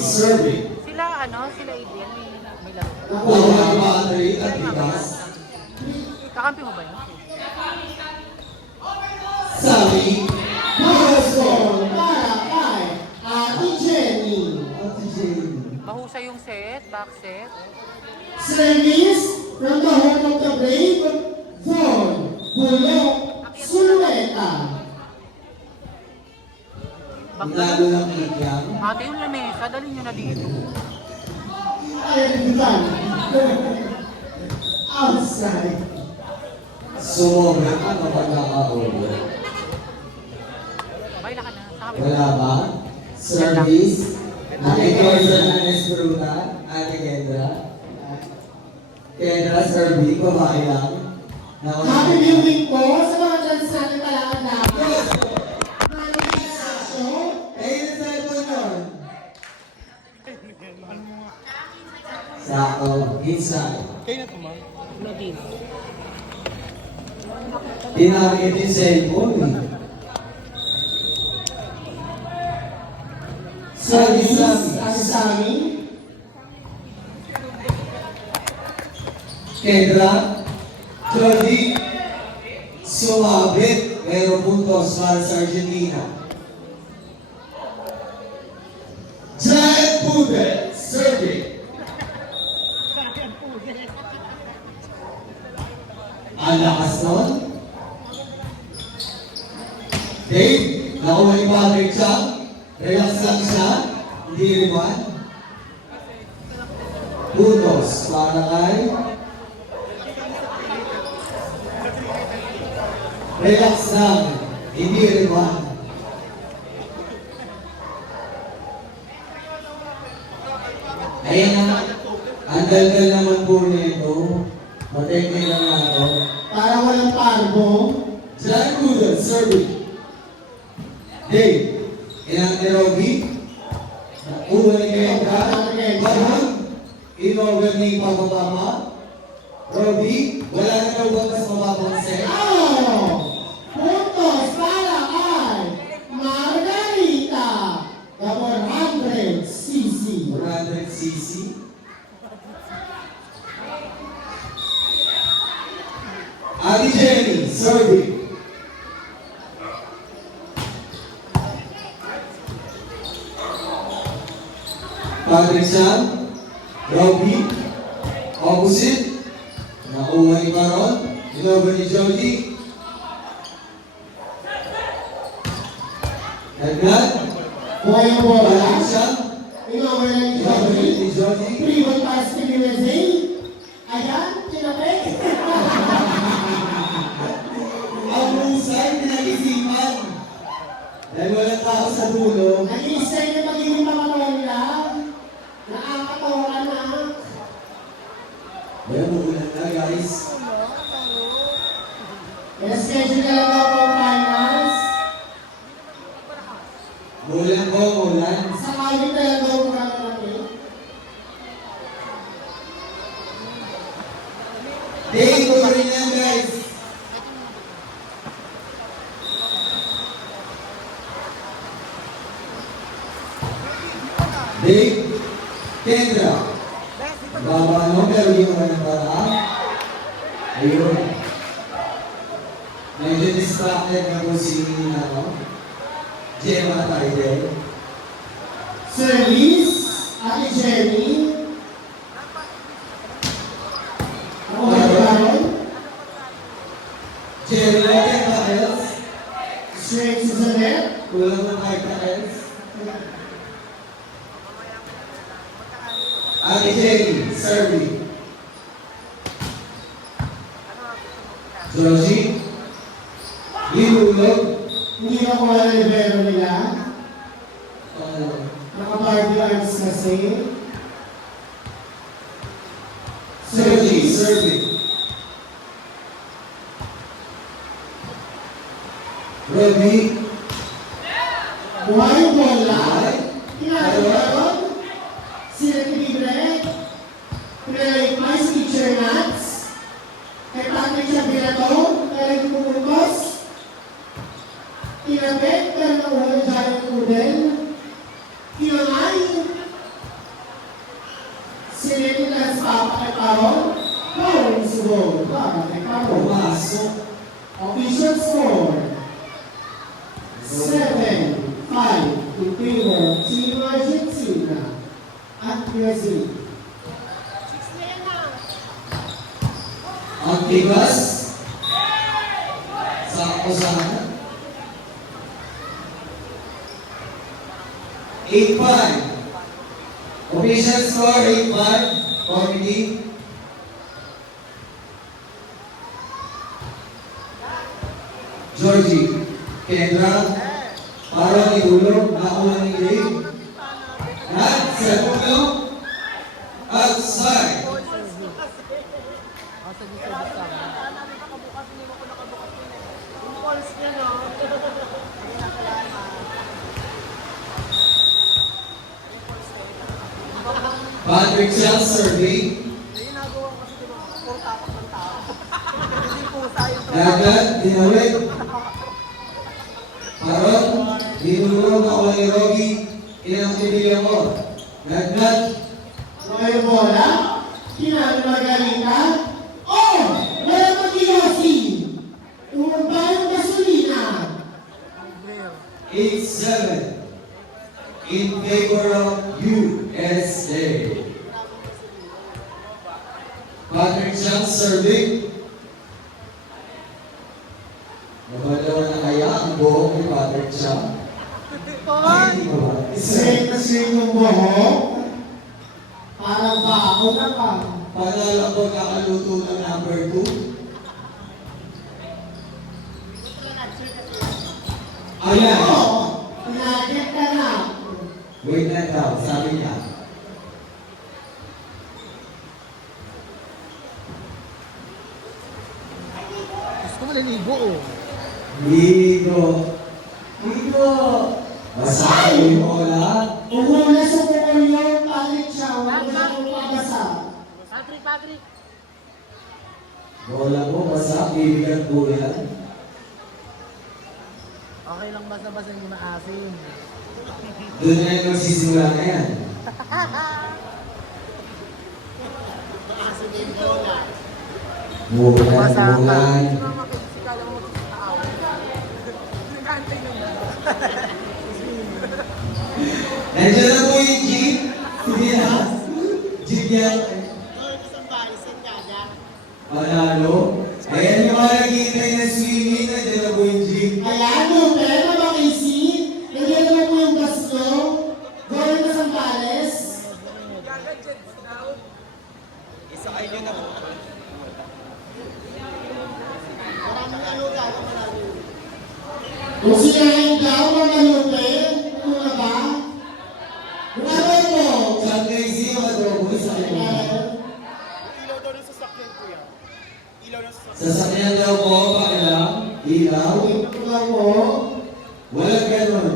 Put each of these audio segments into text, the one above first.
serving. Sila Adrian, may laro. Nakuha ang battery at bigas. Kakampi mo ba yun? Sally, Milestone para kay Ate Jenny. Ate Jenny. Mahusay yung set, back set. Service from the home of the brave, Von Bulok Sulweta. Lalo lang iyan. Ate yung lamesa, dalhin nyo na dito. Ayun dyan. Outside. Sumobra ka na pagkakaulo. Baila ka na. Sabi Wala ba? Service. Nakikita na Esperuta. Ate Kendra. Kendra, serving. Babae lang. Happy viewing po sa mga dyan sa ating palaan natin. Ayun ang cellphone yun. Sako. Inside. Lodin. Tinakit yung cellphone eh. Service, Ate Sammy. Kendra, Jody, sumabit, mayroong puntos para sa Argentina. Giant Poodle, serving. Ang lakas nun. Dave, nakuha yung battery siya. Relax lang siya. Hindi riban. Puntos para kay relax lang. Hindi riban. Ayan na. Ang daldal naman po nito. Matengke lang nato. Para walang parbo. Giant Poodle, serving. Dave, ilang ni Robby. Nakuha ni Kendra. Barang. Inover ni Papa Mama. Robby, wala na daw ba sa mababang set? Oh! Puntos para kay Margarita. The 100cc. 100cc. Ate Jenny, serving. Patrick Sam, Robby, opposite. Nakuha ni Baron, inover ni Jody. Edgar, Buhay ang bola. Patrick Sam, Inover na ni inover Jody. ni Jody. Private pass to USA. Ayan, tinapik. Ang husay pinag-isipan. Dahil walang tao sa dulo, Nag-iisay na magiging pamanola. Nakakatawa ka na. may umuulan na guys. Schedule na lang ako ang finals. Umuulan ko, umuulan. Sa kalit na lang daw mga natin. Dave, tuloy rin yan guys. Dave, Kendra. Baba no, pero hindi mo ng paraan. Ayun. Medyo distracted na po si Gemma Tidal. Service, Ate Jenny. Ako ba Baron? Jerry, okay ka else? Straight to the net. Kulang ng kahit ka else? Ate Jenny, serving. Josie, Linulog. Hindi na kuha ng libero nila. Naka-Barbie arms kasi. Sergi, serving. Robby, Buhay yung bola. Buhay. Pinagawa. Sila Libre. Pinalay mais, teacher nuts. Kay Patrick Sabirato. Kaya nagpupulkos. Tinapit. Pero nakuha ng Giant Poodle. Kinangay. Silipin na sa papa kay Carol. Going to goal. Para kay Carol. Pumasok. Official score. 7-5 in favor of Team Argentina at Brazil. Ang tigas. Sakto sana. 8-5. Official score 8-5. Committee. Georgie, Kendra, parang ihulog, nakuha ni Dave. At segundo, outside. Patrick Shell serving. Dagat, dinawit. Parang, dinulong ako ni Rogi. Ilang tibigan mo. Dagat, Ngayon bola, kinalo Margarita. Oh! Wala mag-iwasi! Umumpa yung gasolina. 8-7 in favor of USA. Patrick Shell serving. Nabalawan na kaya ang buhok ni Patrick Shell? Swing na swing yung buhok. Parang bako na pa. Panalo ko kakaluto ng number 2. Ayan. Oo! Pinagit ka na. Wait na daw, sabi niya. Gusto ko maliligo oh. Ligo. Ligo. Basa yung bola. Umula sa buko yung palit siya. Umula sa pagkasa. Patrick. Bola mo, basa. Bibigyan po yan. Okay lang basta-basta hindi maasim. Doon na yung magsisimula na yan. Mulan, mulan. Nandiyan na po yung jeep. Sige na. Jeep yan. Panalo. Ayan yung mga naghihintay ng swimming. Nandiyan na po yung jeep. Ayan yung pera ba kasi? Nandiyan naman po yung basto. Gawin na sa Sambales. Kung sinahin daw, mamalupi, ano na ba? Kung ano mo? San Crazy, madobo sa kanya. Ilaw daw ng sasakyan ko yan. Ilaw ng sasakyan. Sasakyan daw po, pakilang, ilaw. Ito lang mo. Walang ganun.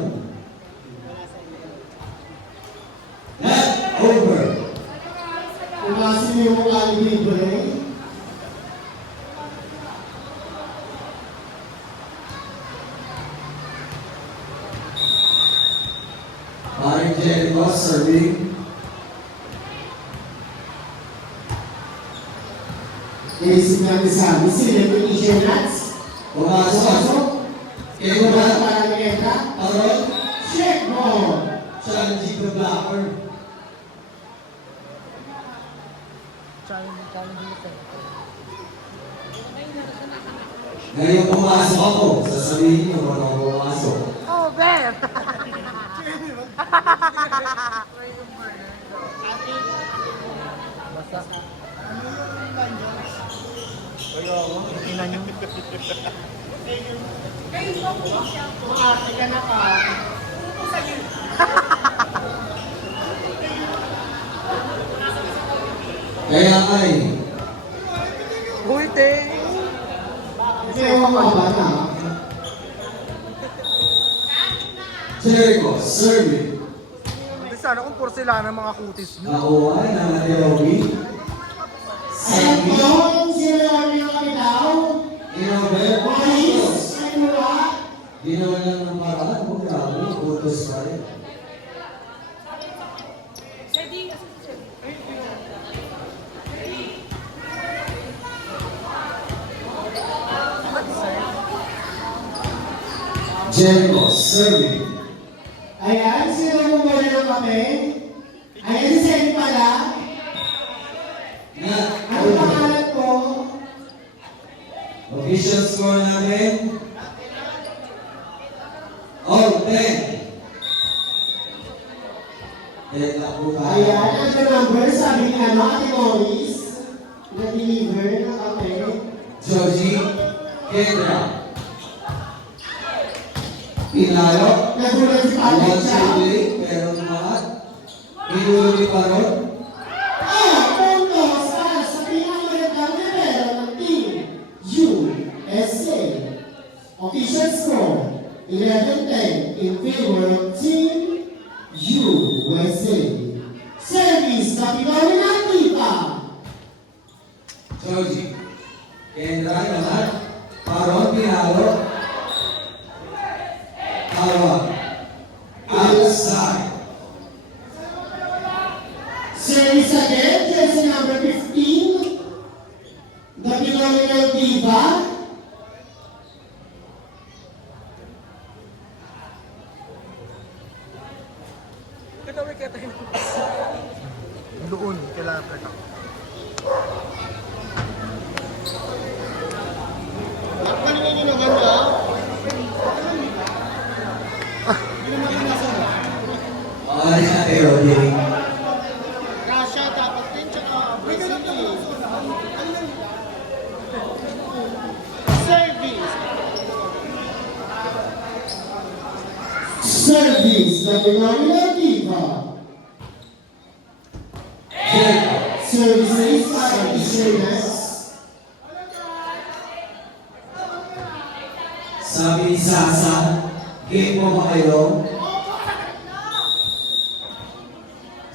Not over. Kung kasi yung mga libre. Parang Jericho serving. Naisip natin sabi, sila yung Isenats. Pumasok. Kaya mo Wala na. para ni Eka. Aron. Check mo. Challenge the blocker. Challenge mo tayo. Ngayon pumasok ako. Sasabihin niyo kung ako pumasok. Oh, Ben! Basta. Tingnan nyo. Ate ka na ka. Kaya ay, Uy, te! Kasi yung mga bata. Jericho serving. Hindi sana kung porcelana ng mga kutis nyo. Nakuha ng Atirobi. Ayan Sabi. po, yung sila yung kami daw. Inobel. Ayos, ano ba? Ginawa lang ng paraan. Oh, grabe. Utos pa rin. Jericho, serving. Ayan, sino ang bumuli ng kape? Ayan, si Sen pala. Na, Ano pangalan po? official score natin. Oh, 10. 10 na po tayo. Ayan, ang the number, sabi ni Ate Morris, na-deliver ng kape. Georgie, Kendra. Pinalo. Nagulat si Ate One Chow. sibling, pero naman. Pinuli pa ron. Puntos para sa pinakamagandang numero ng Team USA. Official score, 11-10 in favor of Team USA. Service na pinawin ng Tita. Georgie, Kendra naman. Paron, Pinalo. Tawa. Outside. Service again, jersey number 15. The phenomenal diva. Katawi ka tayo. Doon, kailangan ka. At kanina nyo naman niya. Hindi naman nasa ba? Ay, ate Rodney. Russia, dapat din, tsaka Brazil. Service. Service, the phenomenal diva. Jericho. Services para Israelis. Sabi ni Sasa, game mo ba kayo?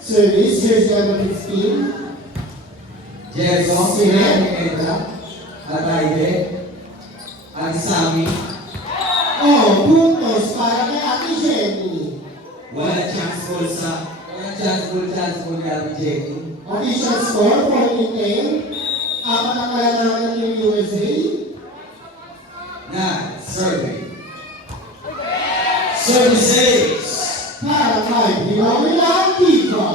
Service, jersey number 15. Jericho, sila, Kendra, at Aide, at Sami. Oh, puntos para kay Ate Jenny. Wala chance goal kay Ate Jenny. Official score, 14-10. Apat ang kalanangan ng USA. Na, serving. Services. Para kay phenomenal diva.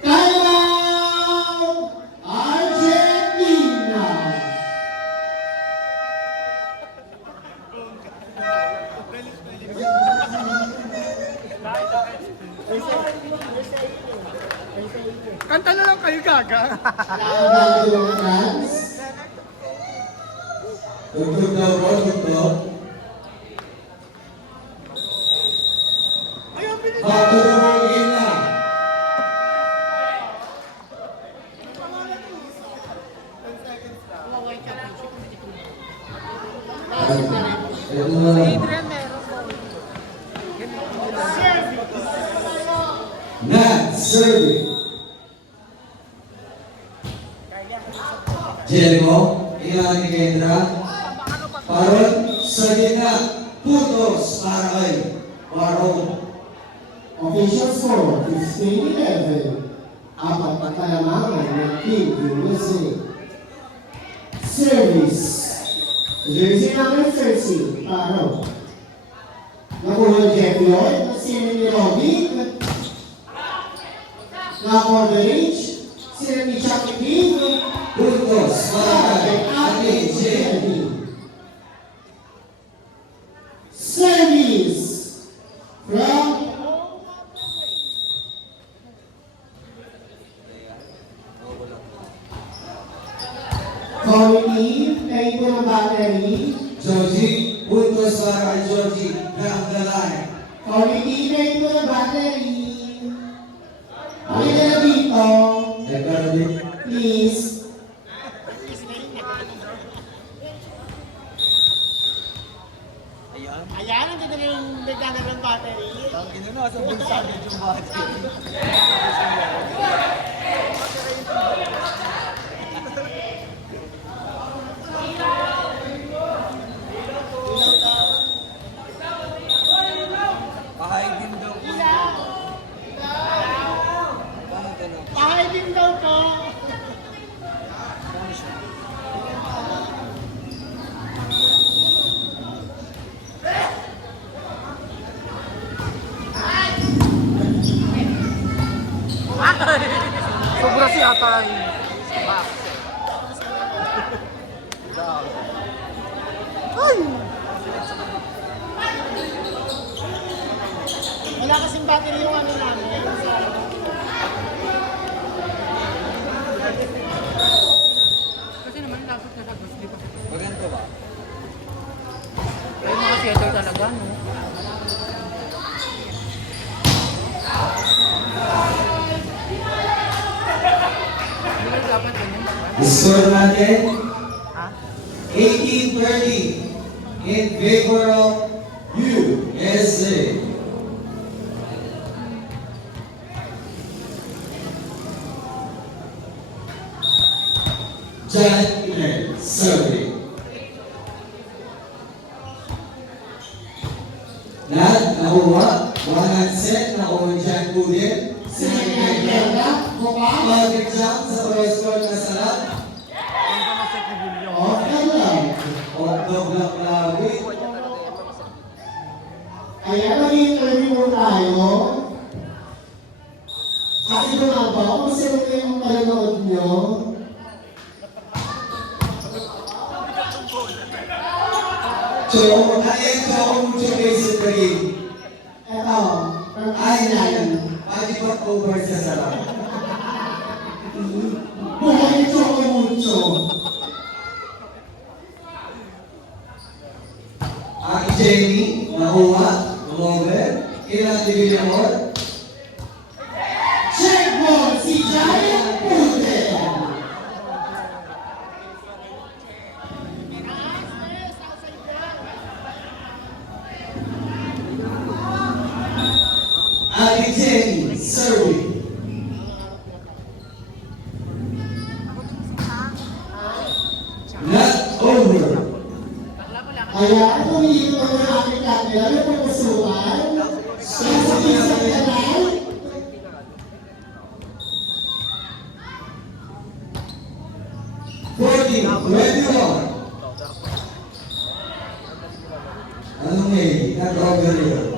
Timeout! Argentina! Kanta na lang kayo, gaga. Ang dalawang France. Tugtog daw po, tugtog. Back to the ball game na. Ito na lang. Nat, serving. Jericho, ilan ni Kendra. Paron, sa gitna, putos para kay Paron. Official score, 15-11. Apat na kalamangan ng Team USA. Service. Jersey number 13, Paro. Nakuha ni Jeff Lloyd, sino ni Robic. Na-coverage, sino ni Chucky P. Putos para kay Ate Jenny. Service. From Committee, kayo po ng battery. Georgie, puntos para kay Georgie na ang lalaki. Committee, kayo po ng battery. Pakita na dito, Nagkaroon please. Ayan, hindi na yung nagdadala ng battery. Pahay din daw po. nagtatry. Box. Ay! Wala kasing battery yung ano namin. Kasi naman dapat na tapos, di ba? Maganda ba? Ay, mga theater talaga, no? Hindi ba dapat ganyan? Score natin, Ha? 18-30 in favor of USA. John Inel, survey. Lahat nakuha, 1 set nakuha ni John Pudel. Sinagaganda, buka, Perfect jump sa first score na sarap. Ano ba mas nagkugulo? okay lang. Hotdog lang lagi. Kaya mag-interview tayo. Kasi ko nga ba, kung sino na yung manonood nyo, So, ayan ko ako mucho basic na game. eto, ang Ay, island. pag over sa sarap. Buhay Choco Mucho. Jenny, nakuha, over. Ilang degree more? Check ball, si Giant Pudel. Jenny, serving. Not over. Kaya ito nito ng aking camera, yung pagkasukan, sa isang kanal, 21. Anong eh, nag-over yun?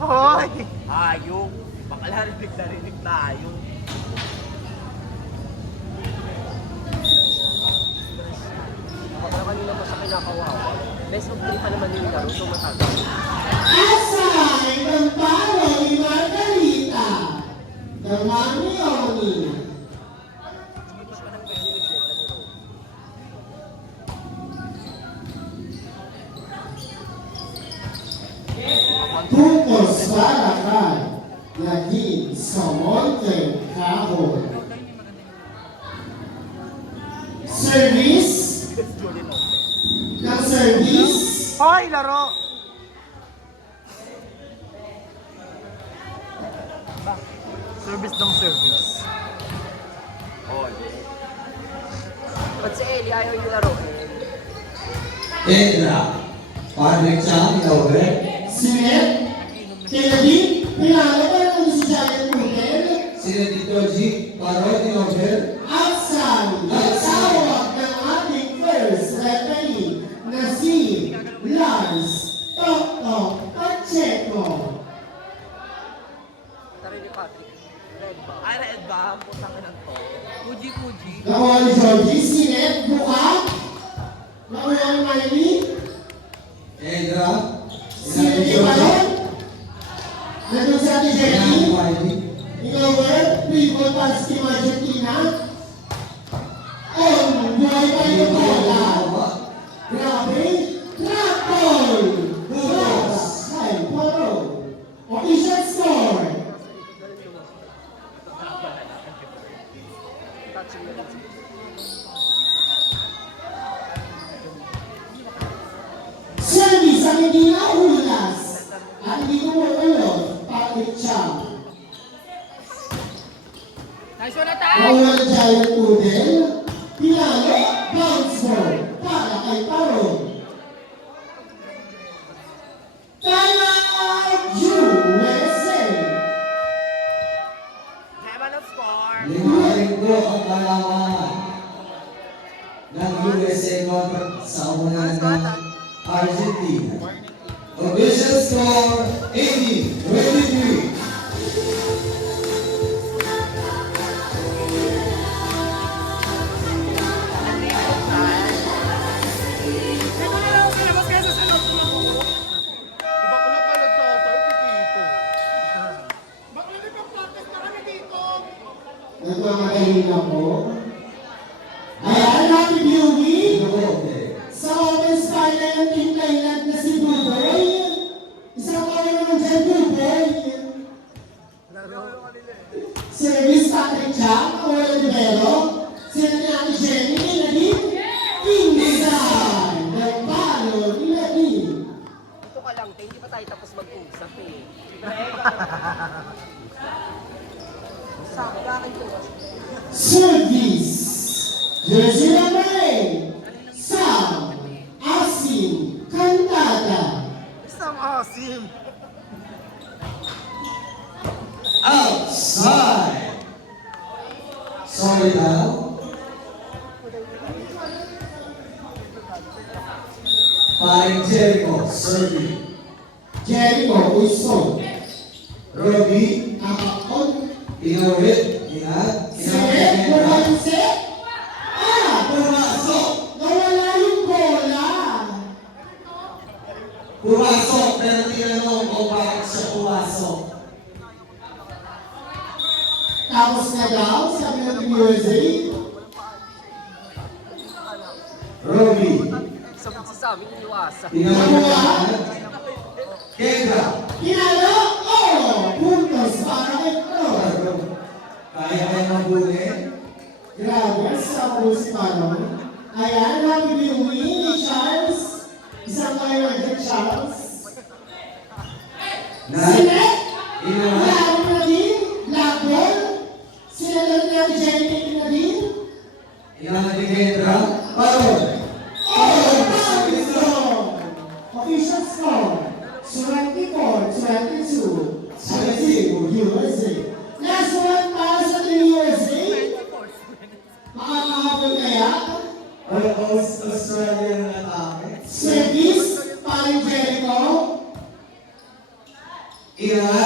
Hoy! Ayong, baka narinig tayo. Baka kanina mo sa kinakawawa. Best of 3 pa naman yung laro, so matagal. asay ng palo ni Margarita, the Mami Oni. Puntos para kay Nadine Samonte Cahon. Service ng service. Hoy, laro! Service ng service. Ba't si Ellie ayaw yung laro? Kendra, perfect jump, over. Sinet, Kennedy, pinalo pa naman si Giant Pudel. Sila Tito G, parod, over. Outside, nagsawag ng ating first referee na si Lars Toktok Pacheco. Tari ni Patrick. Red ba? Ay, red ba? Putang ina to. Puji. Nakuha ni Georgie, Sinet, buka. Nakuha ni Miley, Kendra, Sinet yung balon. Nandun sa ating Jenny. Inover, Primo Pansky Argentina. Buhay pa yung bola. Grabe, Trapol! Bukas, ay, paro. Official score. Touching na rin. Service ang hindi nahulas. At hindi kumukulot, Patrick Chang. Nice one attack! Nakuha ni Giant Pudel. Pinalo, bounce ball para kay Paro. Time out, USA! Heaven of score! Limahin ko ang kalaman ng USA kontra sa unan ng Argentina. Official score, 80-23. na si Buboy. Isang kawin naman dyan, Buboy. Service Patrick Chang, Paolo Rivero. Sila ni Ate Jenny, naging pinsan ng palo ni Nadine. Dito ka lang, te. Hindi pa tayo tapos mag-usap eh. Sabi, bakit ko? Service. Jersey number 8. Sam Asim Cantada. Isang asim. Outside. Sorry now. Paring Jericho, serving. Jericho Uson. Robbie, Nakakon. inawit, ingat, Set. Buwan set. Pumasok! Nawala yung bola. Pumasok! Pero tinanong kung bakit siya pumasok. Tapos na daw, sabi ng music. Robbie, Sabi sa amin, iniwasan. inawit, Kendra, Kinala. Puntos para kay Pro. kaya kayo mabunin. Grabe, sa si Manon. Ayan, happy viewing ni Charles. Isang kayo na Charles. Sine? Inawit, Laro na din? Lagbol? Sila lang niya ni Jenny na din? inawit ni Kendra, Parol. Official score! Official score! 24-22. USA. Last one para sa USA. Makakahabol kaya? Australian atake. Service, paring Jericho. Inawit,